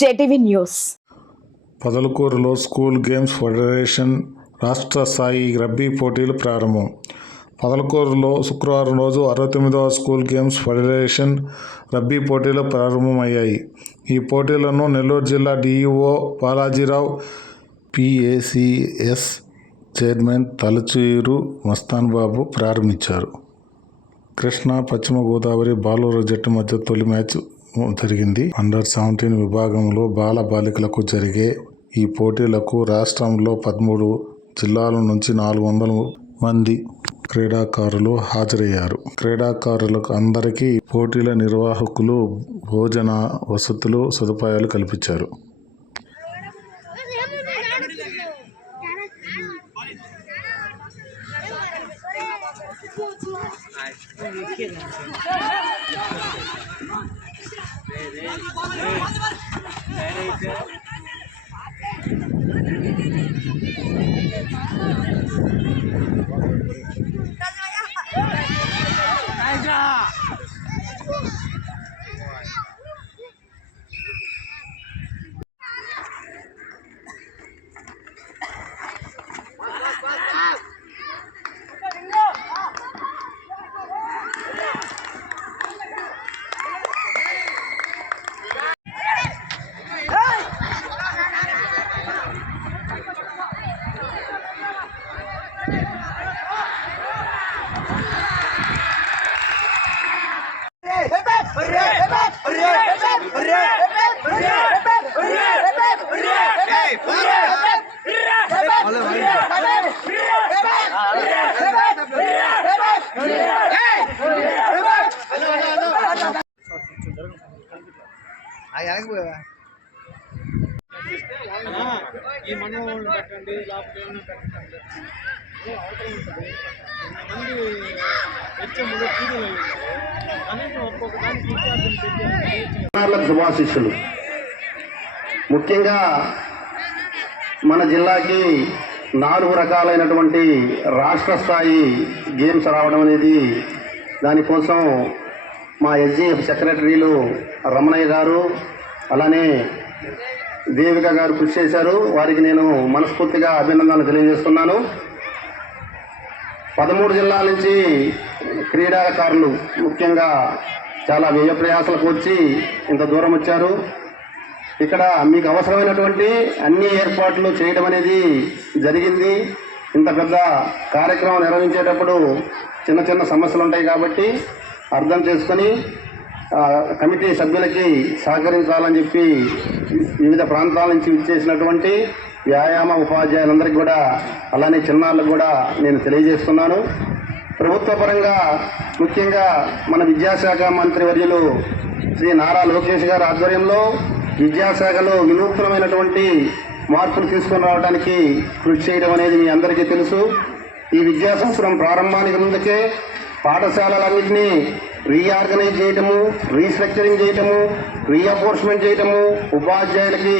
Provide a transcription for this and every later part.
JTV news. పదలకూరులో school games federation రాష్ట్ర స్థాయి రబ్బీ పోటీలు ప్రారంభం. పదలకూరులో శుక్రవారం రోజు అరవై తొమ్మిదవ స్కూల్ గేమ్స్ ఫెడరేషన్ రబ్బీ పోటీలు ప్రారంభమయ్యాయి. ఈ పోటీలను నెల్లూరు జిల్లా DEO Balajirao PACS chairman Talachuru Mastan Babu ప్రారంభించారు. కృష్ణా పశ్చిమ గోదావరి బాలూరు జట్టు మధ్య తొలి మ్యాచ్ జరిగింది. అండర్ సెవెంటీన్ విభాగంలో బాల బాలికలకు జరిగే ఈ పోటీలకు రాష్ట్రంలో పదమూడు జిల్లాల నుంచి నాలుగు వందల మంది క్రీడాకారులు హాజరయ్యారు. క్రీడాకారులకు అందరికీ పోటీల నిర్వాహకులు భోజన వసతులు సదుపాయాలు కల్పించారు. வந்து ఈ మండలం పెట్టండి లేకపోతే ఏమైనా పెట్టండి. ఏదో కనీసం ఒక్కొక్క దానికి విద్యార్థులు శుభాశిష్యులు ముఖ్యంగా మన జిల్లాకి నాలుగు రకాలైనటువంటి రాష్ట్ర స్థాయి గేమ్స్ రావడం అనేది దానికోసం మా ఎస్జిఎఫ్ సెక్రటరీలు రమణయ్య గారు అలానే దేవిక గారు కృషి చేశారు. వారికి నేను మనస్ఫూర్తిగా అభినందనలు తెలియజేస్తున్నాను. పదమూడు జిల్లాల నుంచి క్రీడాకారులు ముఖ్యంగా చాలా వ్యయ ప్రయాసాలకు వచ్చి ఇంత దూరం వచ్చారు. ఇక్కడ మీకు అవసరమైనటువంటి అన్ని ఏర్పాట్లు చేయడం అనేది జరిగింది. ఇంత పెద్ద కార్యక్రమం నిర్వహించేటప్పుడు చిన్న చిన్న సమస్యలు ఉంటాయి కాబట్టి అర్థం చేసుకొని కమిటీ సభ్యులకి సహకరించాలని చెప్పి వివిధ ప్రాంతాల నుంచి ఇచ్చేసినటువంటి వ్యాయామ ఉపాధ్యాయులందరికీ కూడా అలానే చిన్నారులకు కూడా నేను తెలియజేస్తున్నాను. ప్రభుత్వ పరంగా ముఖ్యంగా మన విద్యాశాఖ మంత్రి వర్యులు శ్రీ నారా లోకేష్ గారి ఆధ్వర్యంలో విద్యాశాఖలో వినూత్నమైనటువంటి మార్పులు తీసుకొని రావడానికి కృషి చేయడం అనేది మీ అందరికీ తెలుసు. ఈ విద్యా సంవత్సరం ప్రారంభానికి ముందుకే పాఠశాలలన్నింటినీ రీఆర్గనైజ్ చేయటము రీస్ట్రక్చరింగ్ చేయటము రీఅపోర్స్మెంట్ చేయటము ఉపాధ్యాయులకి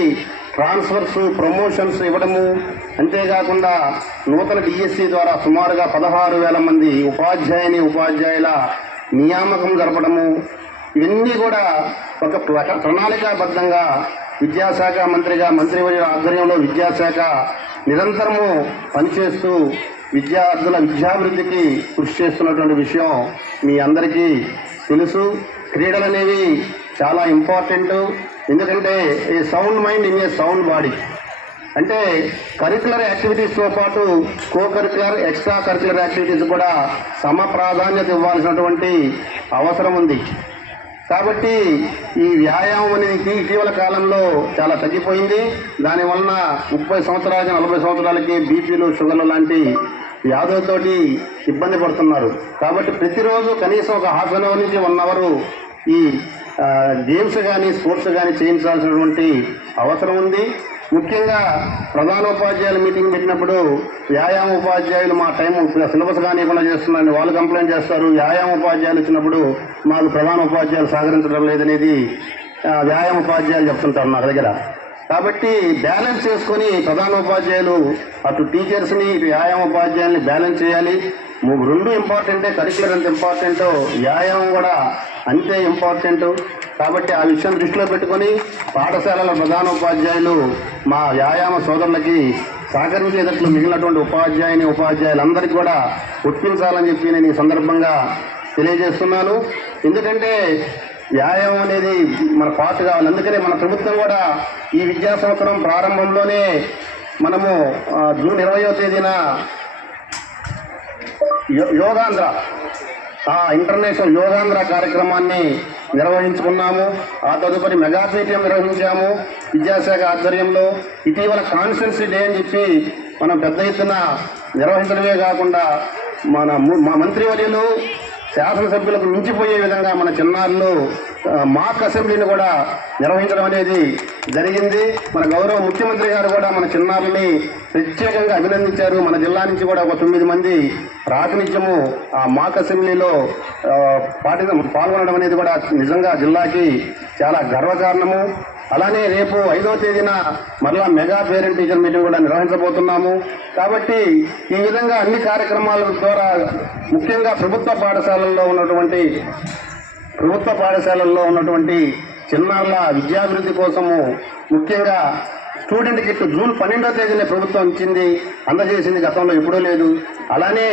ట్రాన్స్ఫర్స్ ప్రమోషన్స్ ఇవ్వడము. అంతేకాకుండా నూతన డిఎస్సి ద్వారా సుమారుగా పదహారు వేల మంది ఉపాధ్యాయుని ఉపాధ్యాయుల నియామకం జరపడము. ఇవన్నీ కూడా ఒక ప్రణాళికాబద్ధంగా విద్యాశాఖ మంత్రిగా మంత్రివర్యుల ఆధ్వర్యంలో విద్యాశాఖ నిరంతరము పనిచేస్తూ విద్యార్థుల విద్యాభివృద్ధికి కృషి చేస్తున్నటువంటి విషయం మీ అందరికీ తెలుసు. క్రీడలనేవి చాలా ఇంపార్టెంట్. ఎందుకంటే ఈ sound mind in a sound body. అంటే కరికులర్ యాక్టివిటీస్తో పాటు co curricular extra curricular activities కూడా సమ ప్రాధాన్యత ఇవ్వాల్సినటువంటి అవసరం ఉంది. కాబట్టి ఈ వ్యాయామం అనేది ఇటీవల కాలంలో చాలా తగ్గిపోయింది. దానివలన ముప్పై సంవత్సరాలకి నలభై సంవత్సరాలకి బీపీలు షుగర్లు లాంటి వ్యాధులతోటి ఇబ్బంది పడుతున్నారు. కాబట్టి ప్రతిరోజు కనీసం ఒక హాఫ్ అన్ అవర్ నుంచి వన్ అవరు ఈ గేమ్స్ కానీ స్పోర్ట్స్ కానీ చేయించాల్సినటువంటి అవసరం ఉంది. ముఖ్యంగా ప్రధానోపాధ్యాయులు మీటింగ్ పెట్టినప్పుడు వ్యాయామ ఉపాధ్యాయులు మా టైం సిలబస్ కానివ్వకుండా చేస్తున్నారని వాళ్ళు కంప్లైంట్ చేస్తారు. వ్యాయామ ఉపాధ్యాయులు వచ్చినప్పుడు మాకు ప్రధాన ఉపాధ్యాయులు సహకరించడం లేదనేది వ్యాయామ ఉపాధ్యాయులు చెప్తుంటారు నా దగ్గర. కాబట్టి బ్యాలెన్స్ చేసుకొని ప్రధానోపాధ్యాయులు అటు టీచర్స్ని ఇటు వ్యాయామ ఉపాధ్యాయుల్ని బ్యాలెన్స్ చేయాలి. రెండు ఇంపార్టెంటే కరికులర్ ఎంత ఇంపార్టెంటో వ్యాయామం కూడా అంతే ఇంపార్టెంట్ కాబట్టి ఆ విషయం దృష్టిలో పెట్టుకొని పాఠశాలల ప్రధానోపాధ్యాయులు మా వ్యాయామ సోదరులకి సహకరించేటట్లు మిగిలినటువంటి ఉపాధ్యాయుని ఉపాధ్యాయులందరికీ కూడా ఒప్పించాలని చెప్పి నేను ఈ సందర్భంగా తెలియజేస్తున్నాను. ఎందుకంటే వ్యాయామం అనేది మన పార్ట్ కావాలి. అందుకనే మన ప్రభుత్వం కూడా ఈ విద్యా సంవత్సరం ప్రారంభంలోనే మనము జూన్ ఇరవయో తేదీన యోగాంధ్ర. ఆ ఇంటర్నేషనల్ యోగాంధ్ర కార్యక్రమాన్ని నిర్వహించుకున్నాము. ఆ తదుపరి మెగా పీటీఎం నిర్వహించాము విద్యాశాఖ ఆధ్వర్యంలో. ఇటీవల కాన్స్టెన్సీ డే అని చెప్పి మనం పెద్ద ఎత్తున నిర్వహించడమే కాకుండా మన ము- మా మంత్రివర్యులు శాసనసభ్యులకు మించిపోయే విధంగా మన చిన్నారులు మాక్ అసెంబ్లీని కూడా నిర్వహించడం అనేది జరిగింది. మన గౌరవ ముఖ్యమంత్రి గారు కూడా మన చిన్నారుల్ని ప్రత్యేకంగా అభినందించారు. మన జిల్లా నుంచి కూడా ఒక తొమ్మిది మంది ప్రాతినిధ్యము ఆ మాక్ అసెంబ్లీలో పాటి పాల్గొనడం అనేది కూడా నిజంగా జిల్లాకి చాలా గర్వకారణము. అలానే రేపు ఐదవ తేదీన మరలా మెగా పేరెంట్ టీచర్ మీటింగ్ కూడా నిర్వహించబోతున్నాము. కాబట్టి ఈ విధంగా అన్ని కార్యక్రమాల ద్వారా ముఖ్యంగా ప్రభుత్వ పాఠశాలల్లో ఉన్నటువంటి ప్రభుత్వ పాఠశాలల్లో ఉన్నటువంటి చిన్నారుల విద్యాభివృద్ధి కోసము ముఖ్యంగా స్టూడెంట్ కిట్ జూన్ పన్నెండో తేదీనే ప్రభుత్వం ఇచ్చింది అందజేసింది గతంలో ఎప్పుడూ లేదు. అలానే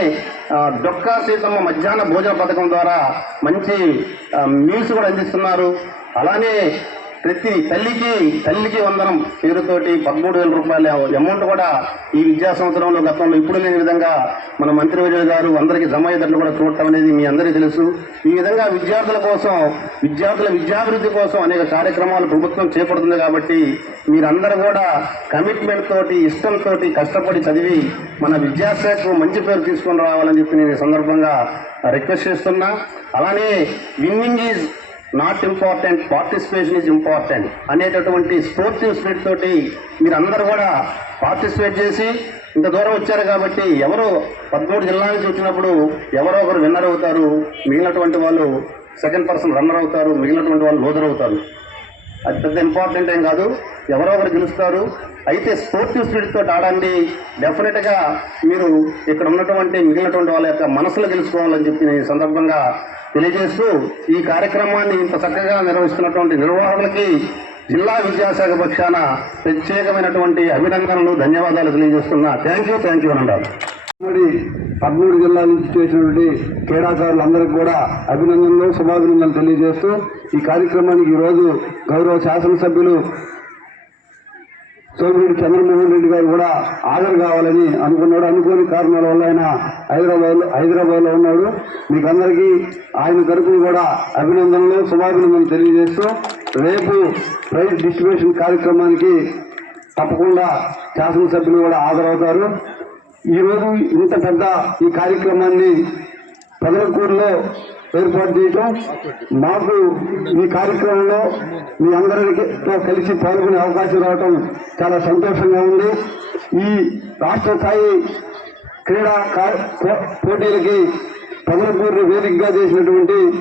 డొక్కా సీతమ్మ మధ్యాహ్న భోజన పథకం ద్వారా మంచి మీల్స్ కూడా అందిస్తున్నారు. అలానే ప్రతి తల్లికి తల్లికి వందనం. పేరుతోటి పదమూడు వేల రూపాయల అమౌంట్ కూడా ఈ విద్యా సంవత్సరంలో గతంలో ఇప్పుడు లేని విధంగా మన మంత్రివర్యులు గారు అందరికీ జమ అయ్యేటట్లు కూడా చూడటం అనేది మీ అందరికీ తెలుసు. ఈ విధంగా విద్యార్థుల కోసం విద్యార్థుల విద్యాభివృద్ధి కోసం అనేక కార్యక్రమాలు ప్రభుత్వం చేపడుతుంది కాబట్టి మీరందరూ కూడా కమిట్మెంట్ తోటి ఇష్టంతో కష్టపడి చదివి మన విద్యాశాఖకు మంచి పేరు తీసుకొని రావాలని చెప్పి నేను ఈ సందర్భంగా రిక్వెస్ట్ చేస్తున్నా. అలానే winning is not important participation is important అనేటటువంటి స్పోర్టివ్ స్పిరిట్ తోటి మీరు అందరూ కూడా పార్టిసిపేట్ చేసి ఇంత దూరం వచ్చారు కాబట్టి ఎవరు పదమూడు జిల్లాల నుంచి వచ్చినప్పుడు ఎవరో ఒకరు విన్నర్ అవుతారు మిగిలినటువంటి వాళ్ళు సెకండ్ పర్సన్ రన్నర్ అవుతారు మిగిలినటువంటి వాళ్ళు లోదర్ అవుతారు. అది పెద్ద ఇంపార్టెంట్ ఏం కాదు. ఎవరో ఒకరు గెలుస్తారు. అయితే స్పోర్టివ్ స్పిరిట్తో ఆడండి. డెఫినెట్గా మీరు ఇక్కడ ఉన్నటువంటి మిగిలినటువంటి వాళ్ళ యొక్క మనసులో గెలుచుకోవాలని చెప్పి నేను ఈ సందర్భంగా తెలియజేస్తూ ఈ కార్యక్రమాన్ని ఇంత చక్కగా నిర్వహిస్తున్నటువంటి నిర్వాహకులకి జిల్లా విద్యాశాఖ పక్షాన ప్రత్యేకమైనటువంటి అభినందనలు ధన్యవాదాలు తెలియజేస్తున్నా. థ్యాంక్ యూ థ్యాంక్ యూ అన్నారు పదమూడు జిల్లాల నుంచి చేసినటువంటి క్రీడాకారులందరికీ కూడా అభినందనలు శుభాభినందనలు తెలియజేస్తూ ఈ కార్యక్రమానికి ఈరోజు గౌరవ శాసనసభ్యులు సోమిరెడ్డి చంద్రమోహన్ రెడ్డి గారు కూడా హాజరు కావాలని అనుకున్నాడు. అనుకోని కారణాల వల్ల ఆయన హైదరాబాద్ హైదరాబాద్లో ఉన్నాడు. మీకు అందరికీ ఆయన తరపున కూడా అభినందనలు శుభాభినందనలు తెలియజేస్తూ రేపు ప్రైజ్ డిస్ట్రిబ్యూషన్ కార్యక్రమానికి తప్పకుండా శాసనసభ్యులు కూడా హాజరవుతారు. ఈరోజు ఇంత పెద్ద ఈ కార్యక్రమాన్ని పదలకూరులో ఏర్పాటు చేయటం మాకు ఈ కార్యక్రమంలో మీ అందరితో కలిసి పాల్గొనే అవకాశం రావటం చాలా సంతోషంగా ఉంది. ఈ రాష్ట్ర స్థాయి క్రీడా పో- పోటీలకి పెదలకూరుని వేదికగా చేసినటువంటి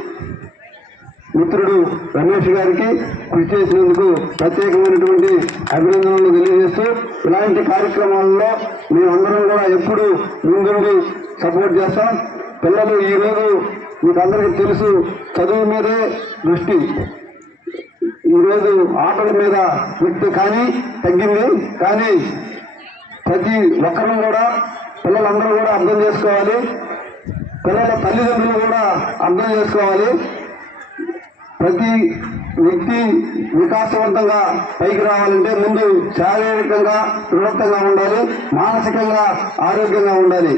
మిత్రుడు రమేష్ గారికి కృషి చేసినందుకు ప్రత్యేకమైనటువంటి అభినందనలు తెలియజేస్తూ ఇలాంటి కార్యక్రమాల్లో మేమందరం కూడా ఎప్పుడు ముందుండి సపోర్ట్ చేస్తాం. పిల్లలు ఈ రోజు మీకు అందరికీ తెలుసు చదువు మీదే దృష్టి. ఈరోజు ఆటల మీద దృష్టి కానీ తగ్గింది. కానీ ప్రతి ఒక్కరిని కూడా పిల్లలందరూ కూడా అర్థం చేసుకోవాలి. పిల్లల తల్లిదండ్రులు కూడా అర్థం చేసుకోవాలి. ప్రతి వ్యక్తి వికాసవంతంగా పైకి రావాలంటే ముందు శారీరకంగా దృఢత్వంగా ఉండాలి మానసికంగా ఆరోగ్యంగా ఉండాలి.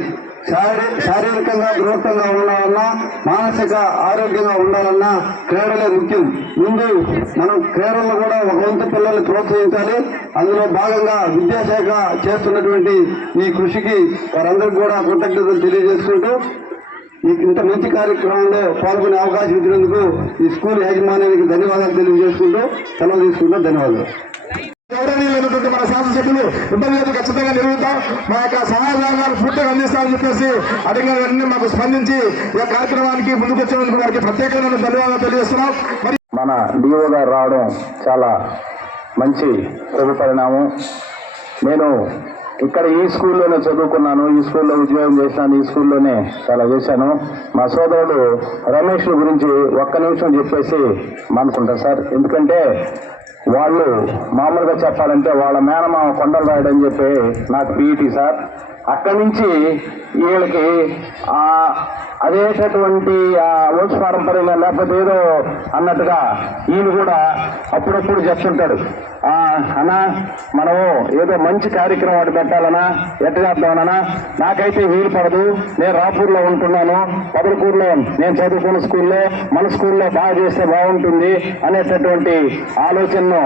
శారీ శారీరకంగా దృఢత్వంగా ఉండాలన్నా మానసిక ఆరోగ్యంగా ఉండాలన్నా క్రీడలే ముఖ్యం. ముందు మనం క్రీడలను కూడా ఒక వంతు పిల్లల్ని ప్రోత్సహించాలి. అందులో భాగంగా విద్యాశాఖ చేస్తున్నటువంటి ఈ కృషికి వారందరికీ కూడా కృతజ్ఞతలు తెలియజేసుకుంటూ ఇంత మంచి కార్యక్రమంలో పాల్గొనే అవకాశం ఇచ్చినందుకు ఈ స్కూల్ యాజమాన్యానికి ధన్యవాదాలు తెలియజేసుకుంటూ సెలవు తీసుకుంటూ ధన్యవాదాలు. గౌరవనీయులైనటువంటి మన శాసనసభ్యులు ఇబ్బంది ఖచ్చితంగా నిర్వహిస్తాం మా యొక్క సహాయ సహకారాలు పూర్తిగా అందిస్తామని చెప్పేసి అడిగిన వెంటనే మాకు స్పందించి ఈ కార్యక్రమానికి ముందుకు వచ్చినందుకు వారికి ప్రత్యేకమైన ధన్యవాదాలు తెలియజేస్తున్నాం. మరి మన డిఓ గారు రావడం చాలా మంచి శుభ పరిణామం. నేను ఇక్కడ ఈ స్కూల్లోనే చదువుకున్నాను ఈ స్కూల్లో ఉద్యోగం చేశాను ఈ స్కూల్లోనే చాలా చేశాను. మా సోదరుడు రమేష్ గురించి ఒక్క నిమిషం చెప్పేసి మానుకుంటాను సార్. ఎందుకంటే వాళ్ళు మామూలుగా చెప్పాలంటే వాళ్ళ మేనమామ కొండలు రాయడం చెప్పి నాకు పీఈటీ సార్. అక్కడి నుంచి వీళ్ళకి ఆ అదేటటువంటి ఆ పారంపర్యంగా లేకపోతే ఏదో అన్నట్టుగా ఈయన కూడా అప్పుడప్పుడు చెప్తుంటాడు అన్నా మనము ఏదో మంచి కార్యక్రమం ఒకటి పెట్టాలనా ఎట్ట చేద్దామన్నా నాకైతే వీలు పడదు. నేను రాపూర్లో ఉంటున్నాను. పదలకూరులో నేను చదువుకున్న స్కూల్లో మన స్కూల్లో బాగా చేస్తే బాగుంటుంది అనేటటువంటి ఆలోచనను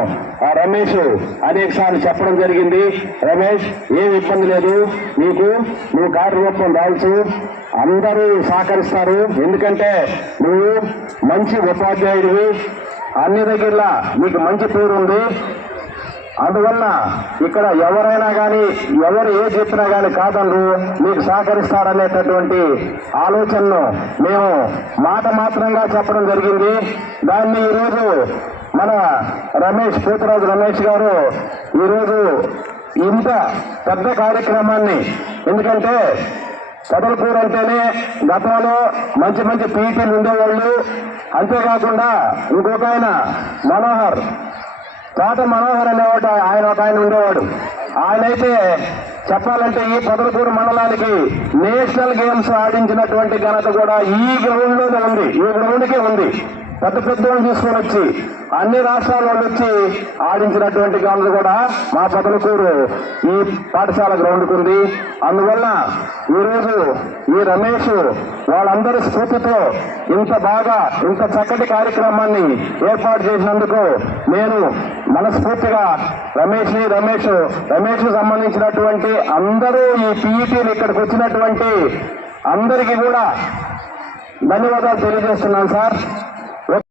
రమేష్ అనేక సార్లు చెప్పడం జరిగింది. రమేష్ ఏమి ఇబ్బంది లేదు. నీకు నువ్వు కార్యరూపం దాల్చు అందరూ సహకరిస్తారు. ఎందుకంటే నువ్వు మంచి ఉపాధ్యాయుడివి. అన్ని దగ్గర నీకు మంచి పేరు ఉంది. అందువల్ల ఇక్కడ ఎవరైనా కానీ ఎవరు ఏ చెప్పినా కానీ కాదనరు మీకు సహకరిస్తారనేటటువంటి ఆలోచనను మేము మాట మాత్రంగా చెప్పడం జరిగింది. దాన్ని ఈరోజు మన రమేష్ పోతురాజు రమేష్ గారు ఈరోజు ఇంత పెద్ద కార్యక్రమాన్ని. ఎందుకంటే కదలపూర్ అంటేనే గతంలో మంచి మంచి పీటీలు ఉండేవాళ్ళు. అంతేకాకుండా ఇంకొక ఆయన మనోహర్. తోట మనోహర్ అనేవాడు ఆయన ఒక ఆయన ఉండేవాడు. ఆయన అయితే చెప్పాలంటే ఈ పొదలకూరు మండలానికి నేషనల్ గేమ్స్ ఆడించినటువంటి ఘనత కూడా ఈ గ్రౌండ్లోనే ఉంది. ఈ గ్రౌండ్కే ఉంది. పెద్ద పెద్ద తీసుకొని వచ్చి అన్ని రాష్ట్రాల వాళ్ళు వచ్చి ఆడించినటువంటి ఘనత కూడా మా పదలకూరు ఈ పాఠశాల గ్రౌండ్కి ఉంది. అందువల్ల ఈరోజు ఈ రమేష్ వాళ్ళందరి స్ఫూర్తితో ఇంత బాగా ఇంత చక్కటి కార్యక్రమాన్ని ఏర్పాటు చేసినందుకు నేను మనస్ఫూర్తిగా రమేష్ రమేష్ రమేష్ సంబంధించినటువంటి అందరూ ఈ పీఈటీలు ఇక్కడికి వచ్చినటువంటి అందరికీ కూడా ధన్యవాదాలు తెలియజేస్తున్నాను సార్.